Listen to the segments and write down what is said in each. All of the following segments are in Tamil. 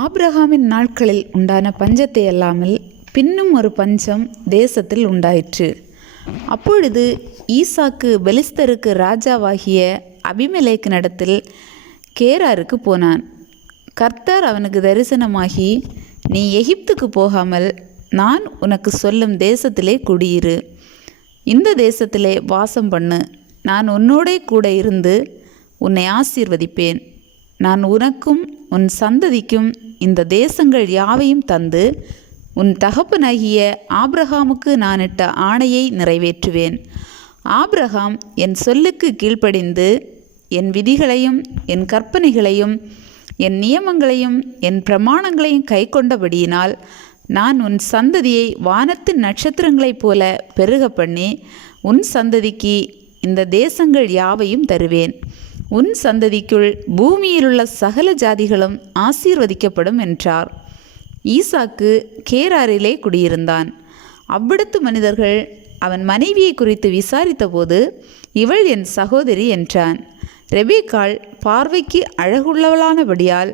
ஆபிரகாமின் நாட்களில் உண்டான பஞ்சத்தை அல்லாமல் பின்னும் ஒரு பஞ்சம் தேசத்தில் உண்டாயிற்று. அப்பொழுது ஈசாக்கு பெலிஸ்தருக்கு ராஜாவாகிய அபிமெலேக்கினிடத்தில் கேராருக்கு போனான். கர்த்தர் அவனுக்கு தரிசனமாகி, நீ எகிப்துக்கு போகாமல் நான் உனக்கு சொல்லும் தேசத்திலே குடியிரு, இந்த தேசத்திலே வாசம் பண்ணு, நான் உன்னோடே கூட இருந்து உன்னை ஆசீர்வதிப்பேன், நான் உனக்கும் உன் சந்ததிக்கும் இந்த தேசங்கள் யாவையும் தந்து உன் தகப்பனாகிய ஆபிரகாமுக்கு நான் இட்ட ஆணையை நிறைவேற்றுவேன். ஆபிரகாம் என் சொல்லுக்கு கீழ்ப்படிந்து என் விதிகளையும் என் கற்பனைகளையும் என் நியமங்களையும் என் பிரமாணங்களையும் கை கொண்டபடியினால் நான் உன் சந்ததியை வானத்தின் நட்சத்திரங்களைப் போல பெருக பண்ணி உன் சந்ததிக்கு இந்த தேசங்கள் யாவையும் தருவேன். உன் சந்ததிக்குள் பூமியிலுள்ள சகல ஜாதிகளும் ஆசீர்வதிக்கப்படும் என்றார். ஈசாக்கு கேராரிலே குடியிருந்தான். அவ்விடத்து மனிதர்கள் அவன் மனைவியை குறித்து விசாரித்தபோது, இவள் என் சகோதரி என்றான். ரெபேக்காள் பார்வைக்கு அழகுள்ளவளானபடியால்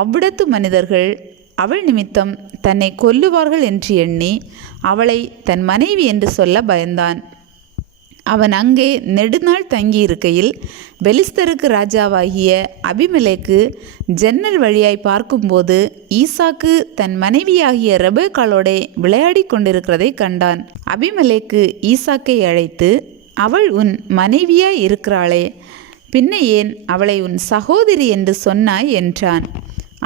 அவ்விடத்து மனிதர்கள் அவள் நிமித்தம் தன்னை கொல்லுவார்கள் என்று எண்ணி அவளை தன் மனைவி என்று சொல்ல பயந்தான். அவன் அங்கே நெடுநாள் தங்கியிருக்கையில் பெலிஸ்தருக்கு ராஜாவாகிய அபிமெலேக்கு ஜன்னல் வழியாய் பார்க்கும்போது ஈசாக்கு தன் மனைவியாகிய ரெபேக்காளோடே விளையாடி கொண்டிருக்கிறதை கண்டான். அபிமெலேக்கு ஈசாக்கை அழைத்து, அவள் உன் மனைவியாய் இருக்கிறாளே, பின்ன ஏன் அவளை உன் சகோதரி என்று சொன்னாய் என்றான்.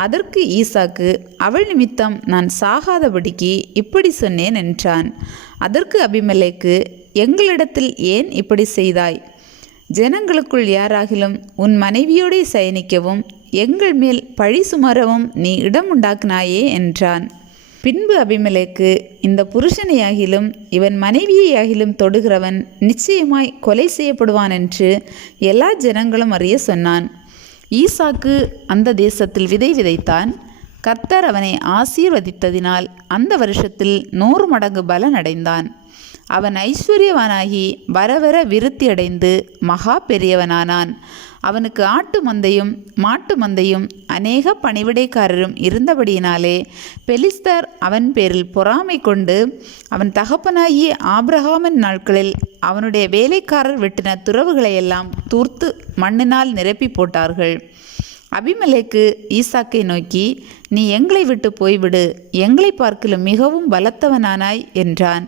அதற்கு ஈசாக்கு, அவள் நிமித்தம் நான் சாகாதபடிக்கு இப்படி சொன்னேன் என்றான். அதற்கு அபிமெலேக்கு, எங்களிடத்தில் ஏன் இப்படி செய்தாய்? ஜனங்களுக்குள் யாராகிலும் உன் மனைவியோடே சயனிக்கவும் எங்கள் மேல் பழி சுமரவும் நீ இடம் உண்டாக்கினாயே என்றான். பின்பு அபிமெலேக்கு, இந்த புருஷனையாகிலும் இவன் மனைவியையாகிலும் தொடுகிறவன் நிச்சயமாய் கொலை செய்யப்படுவான் என்று எல்லா ஜனங்களும் அறிய சொன்னான். ஈசாக்கு அந்த தேசத்தில் விதை விதைத்தான். கர்த்தர் அவனை ஆசீர்வதித்ததினால் அந்த வருஷத்தில் 100 மடங்கு பலன் அடைந்தான். அவன் ஐஸ்வர்யவானாகி வரவர விருத்தியடைந்து மகா பெரியவனானான். அவனுக்கு ஆட்டு மந்தையும் மாட்டு மந்தையும் அநேக பணிவிடைக்காரரும் இருந்தபடியினாலே பெலிஸ்தர் அவன் பேரில் பொறாமை கொண்டு அவன் தகப்பனாகிய ஆபிரகாமின் நாட்களில் அவனுடைய வேலைக்காரர் வெட்டின துறவுகளையெல்லாம் தூர்த்து மண்ணினால் நிரப்பி போட்டார்கள். அபிமெலேக்கு ஈசாக்கை நோக்கி, நீ எங்களை விட்டு போய்விடு, எங்களை பார்க்கிலும் மிகவும் பலத்தவனானாய் என்றான்.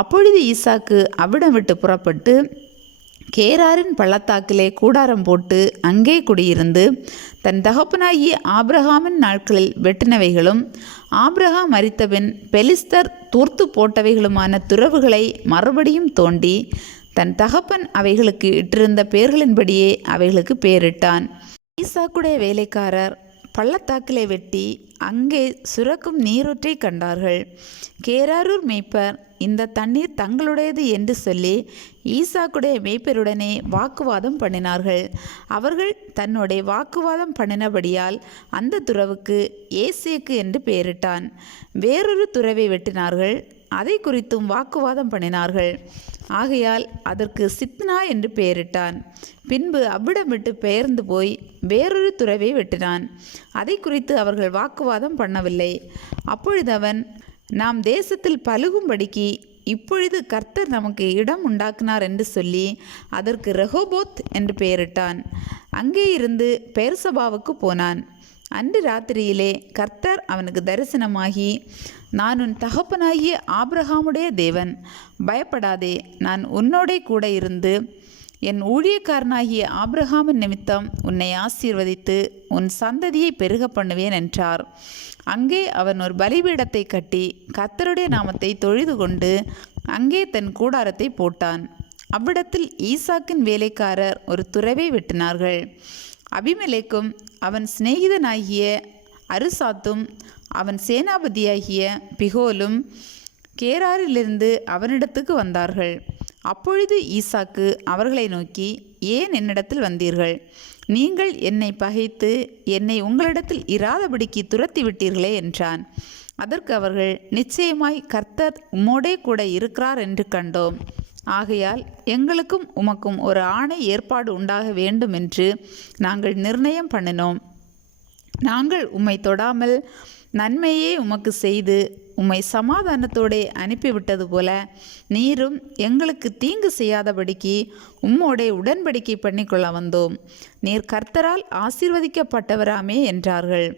அப்பொழுது ஈசாக்கு அவ்விடம் விட்டு புறப்பட்டு கேராரின் பள்ளத்தாக்கிலே கூடாரம் போட்டு அங்கே குடியிருந்து தன் தகப்பனாகிய ஆபிரகாமின் நாட்களில் வெட்டினவைகளும் ஆபிரகாம் மரித்தபின் பெலிஸ்தர் தூர்த்து போட்டவைகளுமான துறவுகளை மறுபடியும் தோண்டி தன் தகப்பன் அவைகளுக்கு இட்டிருந்த பெயர்களின்படியே அவைகளுக்கு பெயரிட்டான். ஈசாக்குடைய வேலைக்காரர் பள்ளத்தாக்கிலே வெட்டி அங்கே சுரக்கும் நீரூற்றை கண்டார்கள். கேராரூர் மேய்ப்பர் இந்த தண்ணீர் தங்களுடையது என்று சொல்லி ஈசாக்குடைய மேய்ப்பருடனே வாக்குவாதம் பண்ணினார்கள். அவர்கள் தன்னுடைய வாக்குவாதம் பண்ணினபடியால் அந்த துறவுக்கு ஏசேக்கு என்று பெயரிட்டான். வேறொரு துறவை வெட்டினார்கள், அதை குறித்தும் வாக்குவாதம் பண்ணினார்கள். ஆகையால் அதற்கு சித்னா என்று பெயரிட்டான். பின்பு அவ்விடம் விட்டு பெயர்ந்து போய் வேறொரு துறவை வெட்டினான். அதை குறித்து அவர்கள் வாக்குவாதம் பண்ணவில்லை. அப்பொழுது அவன், நாம் தேசத்தில் பலுகும்படிக்கு இப்பொழுது கர்த்தர் நமக்கு இடம் உண்டாக்கினார் என்று சொல்லி அதற்கு ரெஹோபோத் என்று பெயரிட்டான். அங்கே இருந்து பெயர்சபாவுக்கு போனான். அன்று ராத்திரியிலே கர்த்தர் அவனுக்கு தரிசனமாகி, நான் உன் தகப்பனாகிய ஆபிரகாமுடைய தேவன், பயப்படாதே, நான் உன்னோடே கூட இருந்து என் ஊழியக்காரனாகிய ஆபிரகாமின் நிமித்தம் உன்னை ஆசீர்வதித்து உன் சந்ததியை பெருக பண்ணுவேன் என்றார். அங்கே அவன் ஒரு பலிபீடத்தை கட்டி கர்த்தருடைய நாமத்தை தொழுது கொண்டு அங்கே தன் கூடாரத்தை போட்டான். அவ்விடத்தில் ஈசாக்கின் வேலைக்காரர் ஒரு துறவை வெட்டினார்கள். அபிமெலேக்கும் அவன் சிநேகிதனாகிய அருசாத்தும் அவன் சேனாபதியாகிய பிகோலும் கேராரிலிருந்து அவனிடத்துக்கு வந்தார்கள். அப்பொழுது ஈசாக்கு அவர்களை நோக்கி, ஏன் என்னிடத்தில் வந்தீர்கள்? நீங்கள் என்னை பகைத்து என்னை உங்களிடத்தில் இராதபடிக்கு துரத்தி விட்டீர்களே என்றான். அதற்கு அவர்கள், நிச்சயமாய் கர்த்தர் உம்மோடே கூட இருக்கிறார் என்று கண்டோம். ஆகையால் எங்களுக்கும் உமக்கும் ஒரு ஆணை ஏற்பாடு உண்டாக வேண்டும் என்று நாங்கள் நிர்ணயம் பண்ணினோம். நாங்கள் உம்மை தொடாமல் நன்மையே உமக்கு செய்து உம்மை சமாதானத்தோடே அனுப்பிவிட்டது போல நீரும் எங்களுக்கு தீங்கு செய்யாதபடிக்கு உம்மோடே உடன்படிக்கை பண்ணிக்கொள்ள வந்தோம். நீர் கர்த்தரால் ஆசீர்வதிக்கப்பட்டவராமே என்றார்கள்.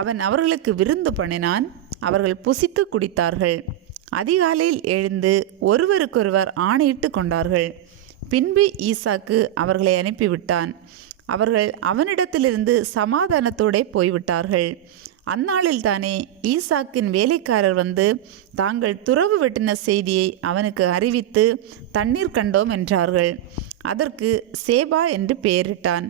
அவன் அவர்களுக்கு விருந்து பண்ணினான். அவர்கள் புசித்து குடித்தார்கள். அதிகாலையில் எழுந்து ஒருவருக்கொருவர் ஆணையிட்டு கொண்டார்கள். பின்பு ஈசாக்கு அவர்களை அனுப்பிவிட்டான். அவர்கள் அவனிடத்திலிருந்து சமாதானத்தோடே போய்விட்டார்கள். அந்நாளில் தானே ஈசாக்கின் வேலைக்காரர் வந்து தாங்கள் துறவு வெட்டின செய்தியை அவனுக்கு அறிவித்து தண்ணீர் கண்டோம் என்றார்கள். அதற்கு சேபா என்று பெயரிட்டான்.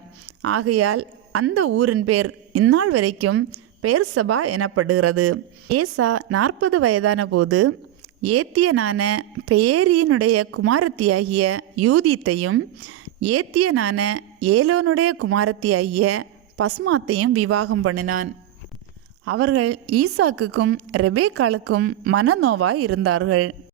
ஆகையால் அந்த ஊரின் பேர் இந்நாள் வரைக்கும் பேர்சபா எனப்படுகிறது. ஏசா 40 வயதான போது ஏத்தியனான பெயேரியினுடைய குமாரத்தியாகிய யூதித்தையும் ஏத்தியனான ஏலோனுடைய குமாரத்தியாகிய பஸ்மாத்தையும் விவாகம் பண்ணினான். அவர்கள் ஈசாக்குக்கும் ரெபேக்காளுக்கும் மனநோவாய் இருந்தார்கள்.